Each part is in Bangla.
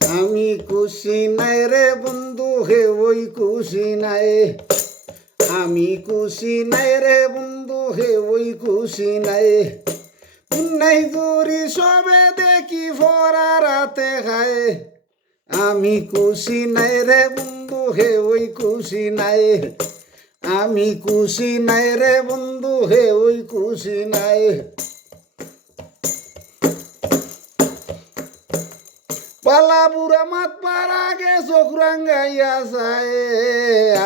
আমি খুশি নাই রে বন্ধু হে ওই খুশি নাই। আমি খুশি নাই রে বন্ধু হে ওই খুশি নাই। নাই দূরি সবে দেখি ফরা রাতে খায়। আমি খুশি নাই রে বন্ধু হে ওই খুশি নাই। আমি খুশি নাই রে বন্ধু হে ওই খুশি নাই। পালা বুড়া মাত পারা গে চোখ রাঙ্গাইয়া যায়।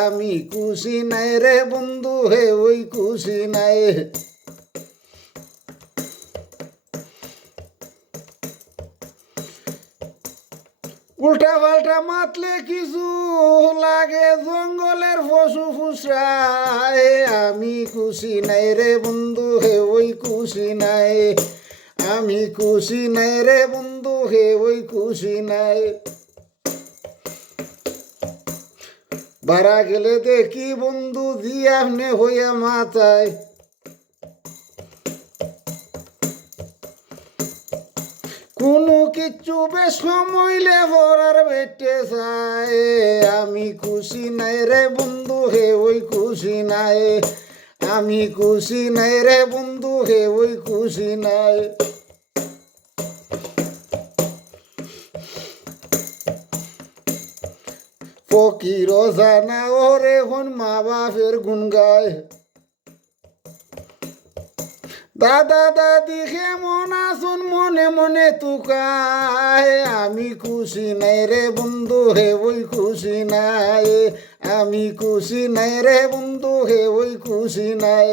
আমি খুশি নাই রে বন্ধু হে ওই খুশি নাই। উল্টা পাল্টা মাতলে কিছু লাগে জঙ্গলের পশু ফুসরায়। আমি খুশি নাই রে বন্ধু হে ওই খুশি নাই। আমি খুশি নাই রে বন্ধু হে ওই খুশি নাই। বাড়া গেলে দেখি বন্ধু দিয়ামনে হইয়া মাথায়। কোনো কিচ্ছু বেশ সময়লে ভরার বেটে চায়। আমি খুশি নাই রে বন্ধু হে ওই খুশি নাই। আমি খুশি নাই রে বন্ধু হে ওই খুশি নাই। ফকির জানা ওরে হন মা বাপের গুণ গায়। দাদা দাদি কেমন আসুন মনে মনে তুকায়। আমি খুশি নাই রে বন্ধু হে ওই খুশি নাই। আমি খুশি নাই রে বন্ধু হে ওই খুশি নাই।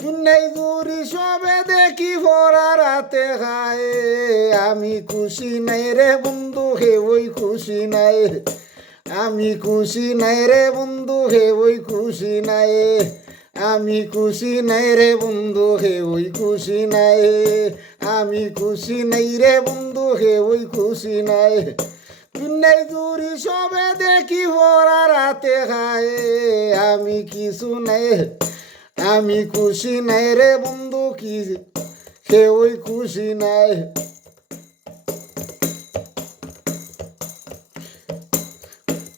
দুনিয়াই দূরি সবে দেখি ভরা রাতে খায়। আমি খুশি নাই রে বন্ধু হে ওই খুশি নাই। আমি খুশি নাই রে বন্ধু হে ওই খুশি নাই। আমি খুশি নাই রে বন্ধু হে ওই খুশি নাই। আমি খুশি নাই রে বন্ধু হে ওই খুশি নাই। দুনিয়াই দূরি সবে দেখি ভরা রাতে খায়। আমি কিছু নাই। আমি খুশি নাই রে বন্ধু কি হে ওই খুশি নাই।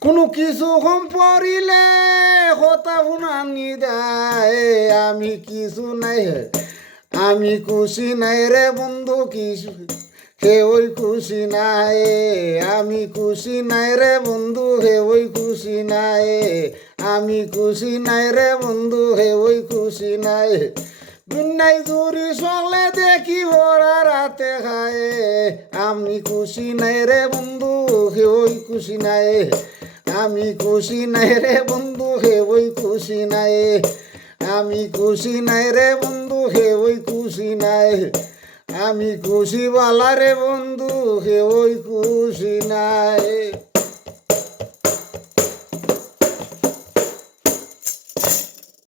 কোনো কিছু কম পড়িলে কথা শুনানি দেয়। আমি কিছু নাই। আমি খুশি নাই রে বন্ধু কিছু হে ওই খুশি নাই। আমি খুশি নাই রে বন্ধু হে ওই খুশি নাই। আমি খুশি নাই রে বন্ধু হে ওই খুশি নাই। দুনিয়াই দূরি সকলে দেখি ভরা রাতে খায়। আমি খুশি নাই রে বন্ধু হে ওই খুশি নাই। আমি খুশি নাই রে বন্ধু হে ওই খুশি নাই। আমি খুশি নাই রে বন্ধু হে ওই খুশি নাই। আমি খুশি বালা রে বন্ধু হে ওই খুশি নাই।